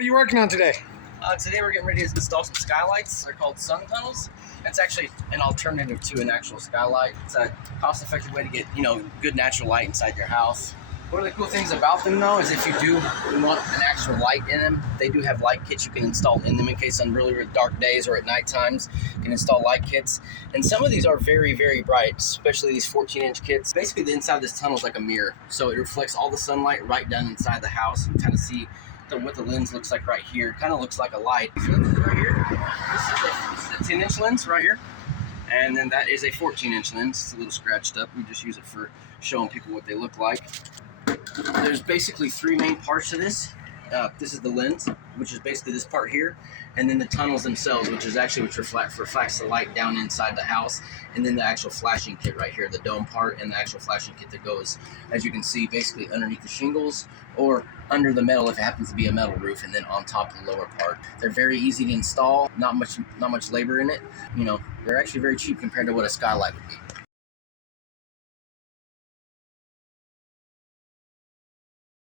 What are you working on today? Today we're getting ready to install some skylights. They're called sun tunnels. It's actually an alternative to an actual skylight. It's a cost-effective way to get, good natural light inside your house. One of the cool things about them though is if you do want an actual light in them, they do have light kits you can install in them in case on really dark days or at night times. You can install light kits. And some of these are very, very bright, especially these 14-inch kits. Basically the inside of this tunnel is like a mirror. So it reflects all the sunlight right down inside the house. You kind of see what the lens looks like right here. Kind of looks like a light. Right here, this is a 10-inch lens right here. And then that is a 14-inch lens. It's a little scratched up. We just use it for showing people what they look like. There's basically three main parts to this. This is the lens, which is basically this part here, and then the tunnels themselves, which is actually which reflects the light down inside the house, and then the actual flashing kit right here, the dome part, and the actual flashing kit that goes, as you can see, basically underneath the shingles or under the metal if it happens to be a metal roof, and then on top of the lower part. They're very easy to install, not much labor in it. They're actually very cheap compared to what a skylight would be.